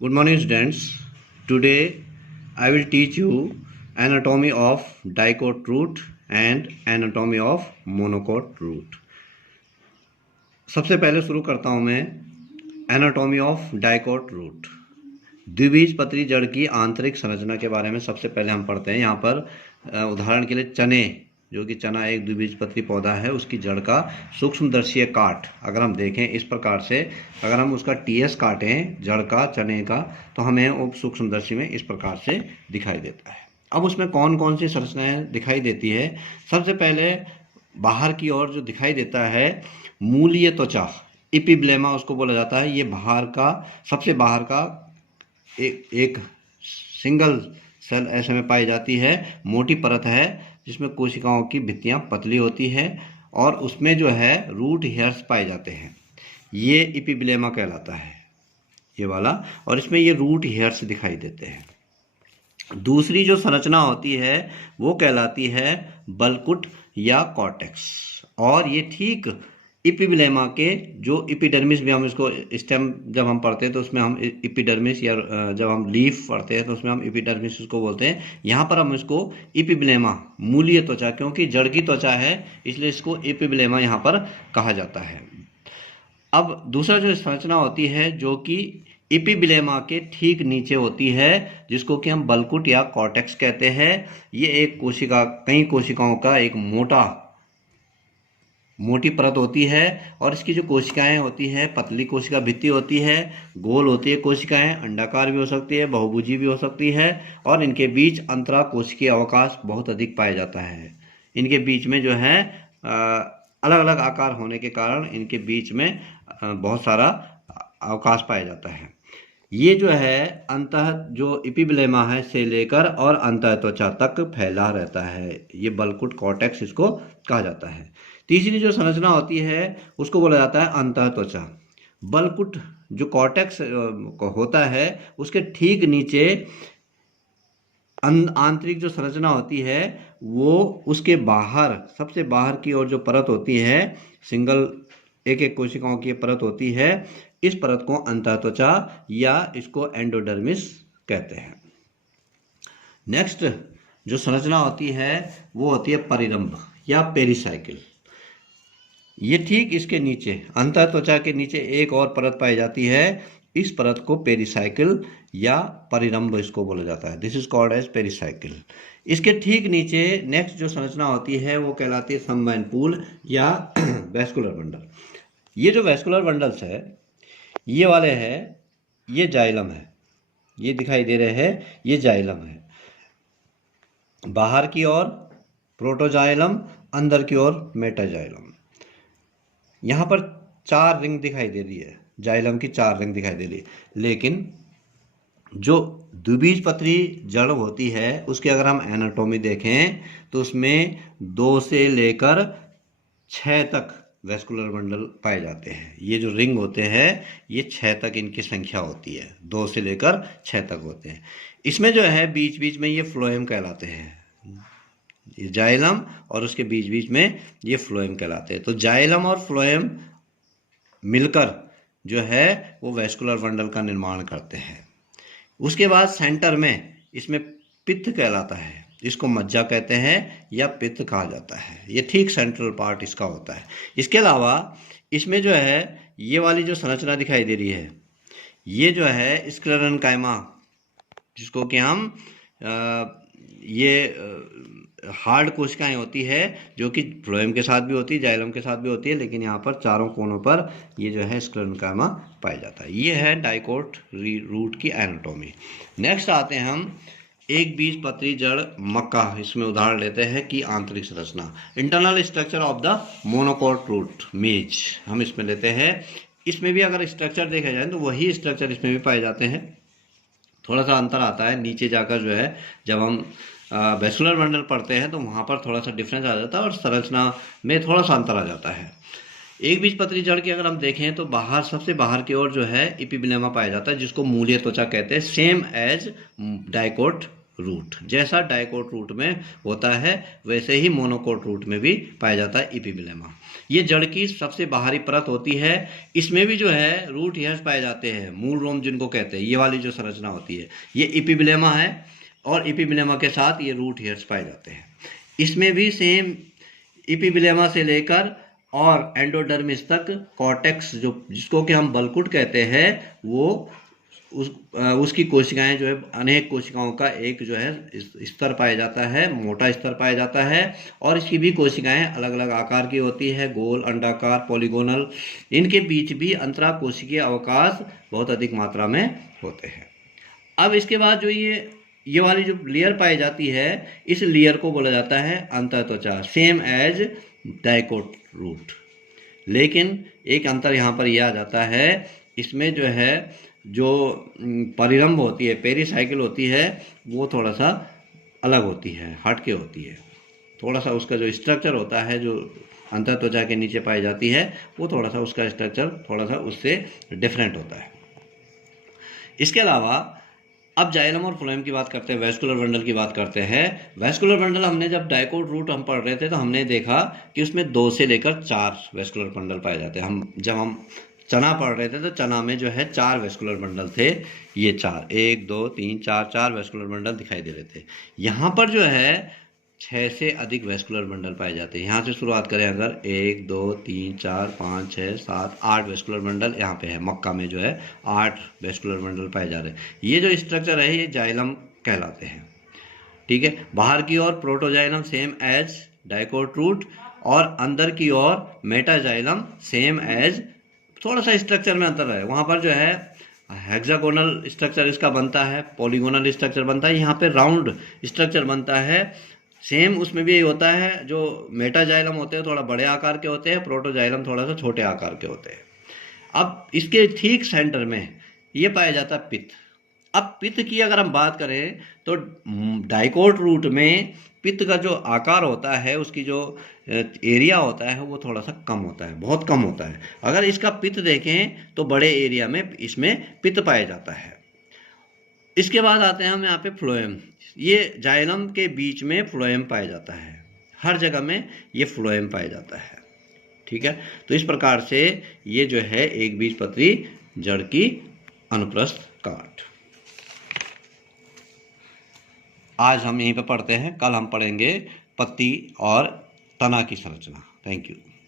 Good morning, students. Today I will teach you anatomy of dicot root and anatomy of monocot root. सबसे पहले शुरू करता हूं मैं एनाटॉमी ऑफ डाइकोट रूट। द्विबीजपत्री जड़ की आंतरिक संरचना के बारे में सबसे पहले हम पढ़ते हैं। यहाँ पर उदाहरण के लिए चने, जो कि चना एक द्विबीजपत्री पौधा है, उसकी जड़ का सूक्ष्मदर्शीय काट अगर हम देखें इस प्रकार से, अगर हम उसका टीएस काटें जड़ का चने का, तो हमें वो सूक्ष्मदर्शी में इस प्रकार से दिखाई देता है। अब उसमें कौन कौन सी संरचनाएं दिखाई देती है? सबसे पहले बाहर की ओर जो दिखाई देता है मूलीय त्वचा, इपिब्लेमा उसको बोला जाता है। ये बाहर का, सबसे बाहर का एक सिंगल सेल ऐसे में पाई जाती है, मोटी परत है जिसमें कोशिकाओं की भित्तियां पतली होती है और उसमें जो है रूट हेयर्स पाए जाते हैं। ये इपिब्लेमा कहलाता है, ये वाला, और इसमें ये रूट हेयर्स दिखाई देते हैं। दूसरी जो संरचना होती है वो कहलाती है बल्कुट या कॉर्टेक्स, और ये ठीक इपिब्लेमा के जो इपिडर्मिस भी हम इसको स्टेम जब हम पढ़ते हैं तो उसमें हम इपिडर्मिस, या जब हम लीफ पढ़ते हैं तो उसमें हम इपिडर्मिस उसको बोलते हैं। यहाँ पर हम इसको इपिब्लेमा, मूलीय त्वचा, क्योंकि जड़ की त्वचा है इसलिए इसको इपिब्लेमा यहाँ पर कहा जाता है। अब दूसरा जो संरचना होती है जो कि इपिब्लेमा के ठीक नीचे होती है, जिसको कि हम बल्कुट या कॉर्टेक्स कहते हैं। ये एक कोशिका, कई कोशिकाओं का एक मोटी परत होती है, और इसकी जो कोशिकाएं होती हैं, पतली कोशिका भित्ति होती है, गोल होती है कोशिकाएं, अंडाकार भी हो सकती है, बहुभुजी भी हो सकती है, और इनके बीच अंतरा कोशिकीय अवकाश बहुत अधिक पाया जाता है। इनके बीच में जो है अलग अलग आकार होने के कारण इनके बीच में बहुत सारा अवकाश पाया जाता है। ये जो है अंतः जो इपिब्लेमा है से लेकर और अंतः त्वचा तक फैला रहता है। ये बल्कुट कॉर्टेक्स इसको कहा जाता है। तीसरी जो संरचना होती है उसको बोला जाता है अंतः त्वचा। बल्कुट जो कॉर्टेक्स होता है उसके ठीक नीचे आंतरिक जो संरचना होती है वो उसके बाहर, सबसे बाहर की ओर जो परत होती है, सिंगल एक कोशिकाओं की परत होती है, इस परत को अंतःत्वचा या इसको एंडोडर्मिस कहते हैं। नेक्स्ट जो संरचना होती है वो होती है परिरंभ या पेरिसाइकिल। ये ठीक इसके नीचे, अंतःत्वचा के नीचे एक और परत पाई जाती है, इस परत को पेरिसाइकिल या परिरंभ इसको बोला जाता है। This is called as pericycle. इसके ठीक नीचे नेक्स्ट जो संरचना होती है वो कहलाती है संवहनपूल या वैस्कुलर बंडल। ये जो वैस्कुलर बंडल्स है ये वाले हैं, ये जाइलम है, ये दिखाई दे रहे हैं, ये जाइलम है। बाहर की ओर प्रोटोजाइलम, अंदर की ओर मेटाजाइलम। यहाँ पर 4 रिंग दिखाई दे रही है, जाइलम की 4 रिंग दिखाई दे रही है। लेकिन जो द्विबीजपत्री जड़ होती है उसकी अगर हम एनाटॉमी देखें तो उसमें 2 से लेकर 6 तक वैस्कुलर बंडल पाए जाते हैं। ये जो रिंग होते हैं ये 6 तक इनकी संख्या होती है, 2 से लेकर 6 तक होते हैं। इसमें जो है बीच बीच में ये फ्लोएम कहलाते हैं, ये जाइलम और उसके बीच बीच में ये फ्लोएम कहलाते हैं। तो जाइलम और फ्लोएम मिलकर जो है वो वैस्कुलर बंडल का निर्माण करते हैं। उसके बाद सेंटर में इसमें पित्त कहलाता है, इसको मज्जा कहते हैं या पित्त कहा जाता है। ये ठीक सेंट्रल पार्ट इसका होता है। इसके अलावा इसमें जो है ये वाली जो संरचना दिखाई दे रही है ये जो है स्क्लेरेन्काइमा, जिसको कि हम ये हार्ड कोशिकाएं होती है जो कि फ्लोएम के साथ भी होती है, जाइलम के साथ भी होती है, लेकिन यहाँ पर चारों कोनों पर ये जो है स्क्लेरेन्काइमा पाया जाता है। ये है डाइकोट रूट की एनाटॉमी। नेक्स्ट आते हैं हम एक बीजपत्री जड़ मक्का, इसमें उदाहरण लेते हैं कि आंतरिक संरचना, internal structure of the monocot root maize हम इसमें लेते हैं। इसमें भी अगर स्ट्रक्चर देखा जाए तो वही स्ट्रक्चर इसमें भी पाए जाते हैं, थोड़ा सा अंतर आता है। नीचे जाकर जो है जब हम वैस्कुलर बंडल पढ़ते हैं तो वहाँ पर थोड़ा सा डिफरेंस आ जाता है और संरचना में थोड़ा सा अंतर आ जाता है। एक बीजपत्री जड़ की अगर हम देखें तो बाहर, सबसे बाहर की ओर जो है इपिब्लेमा पाया जाता है, जिसको मूलीय त्वचा कहते हैं, सेम एज डाइकोट रूट। जैसा डाइकोट रूट में होता है वैसे ही मोनोकोट रूट में भी पाया जाता है एपिब्लेमा। ये जड़ की सबसे बाहरी परत होती है। इसमें भी जो है रूट हेयर्स पाए जाते हैं, मूल रोम जिनको कहते हैं। ये वाली जो संरचना होती है ये एपिब्लेमा है और एपिब्लेमा के साथ ये रूट हेयर्स पाए जाते हैं। इसमें भी सेम एपिब्लेमा से लेकर और एंडोडर्मिस तक कॉर्टेक्स जो जिसको कि हम बल्कुट कहते हैं वो उसकी कोशिकाएं जो है अनेक कोशिकाओं का एक जो है स्तर पाया जाता है, मोटा स्तर पाया जाता है। और इसकी भी कोशिकाएं अलग अलग आकार की होती है, गोल, अंडाकार, पॉलीगोनल। इनके बीच भी अंतरा कोशिकीय अवकाश बहुत अधिक मात्रा में होते हैं। अब इसके बाद जो ये वाली जो लेयर पाई जाती है इस लेयर को बोला जाता है अंतःत्वचा, सेम एज डाइकोट रूट। लेकिन एक अंतर यहाँ पर यह आ जाता है, इसमें जो है जो परिरंभ होती है, पेरीसाइकिल होती है, वो थोड़ा सा अलग होती है, हटके होती है। थोड़ा सा उसका जो स्ट्रक्चर होता है जो अंतःत्वचा के नीचे पाई जाती है वो थोड़ा सा उसका स्ट्रक्चर थोड़ा सा उससे डिफरेंट होता है। इसके अलावा अब जाइलम और फ्लोएम की बात करते हैं, वैस्कुलर बंडल की बात करते हैं। वैस्कुलर बंडल हमने जब डाइकोट रूट हम पढ़ रहे थे तो हमने देखा कि उसमें 2 से लेकर 4 वैस्कुलर बंडल पाए जाते हैं। जब हम चना पढ़ रहे थे तो चना में जो है 4 वैस्कुलर बंडल थे। ये 4, 1 2 3 4 वैस्कुलर बंडल दिखाई दे रहे थे। यहाँ पर जो है 6 से अधिक वैस्कुलर बंडल पाए जाते हैं। यहाँ से शुरुआत करें अगर 1 2 3 4 5 6 7 8 वैस्कुलर बंडल यहाँ पे है। मक्का में जो है 8 वैस्कुलर बंडल पाए जा रहे हैं। ये जो स्ट्रक्चर है ये जाइलम कहलाते हैं। ठीक है, बाहर की ओर protoxylem same as dicot root और अंदर की ओर मेटाजाइलम सेम एज, थोड़ा सा स्ट्रक्चर में अंतर है। वहाँ पर जो है हेक्सागोनल स्ट्रक्चर इसका बनता है, पॉलीगोनल स्ट्रक्चर बनता है, यहाँ पे राउंड स्ट्रक्चर बनता है। सेम उसमें भी यही होता है, जो मेटाजाइलम होते हैं थोड़ा बड़े आकार के होते हैं, प्रोटोजाइलम थोड़ा सा छोटे आकार के होते हैं। अब इसके ठीक सेंटर में ये पाया जाता है पित्त। अब पित्त की अगर हम बात करें तो डाइकोट रूट में पित्त का जो आकार होता है, उसकी जो एरिया होता है वो थोड़ा सा कम होता है, बहुत कम होता है। अगर इसका पित्त देखें तो बड़े एरिया में इसमें पित्त पाया जाता है। इसके बाद आते हैं हम यहाँ पे फ्लोएम। ये जाइलम के बीच में फ्लोएम पाया जाता है, हर जगह में ये फ्लोएम पाया जाता है। ठीक है, तो इस प्रकार से ये जो है एक बीजपत्री जड़ की अनुप्रस्थ काट। आज हम यहीं पे पढ़ते हैं, कल हम पढ़ेंगे पत्ती और तना की संरचना। Thank you.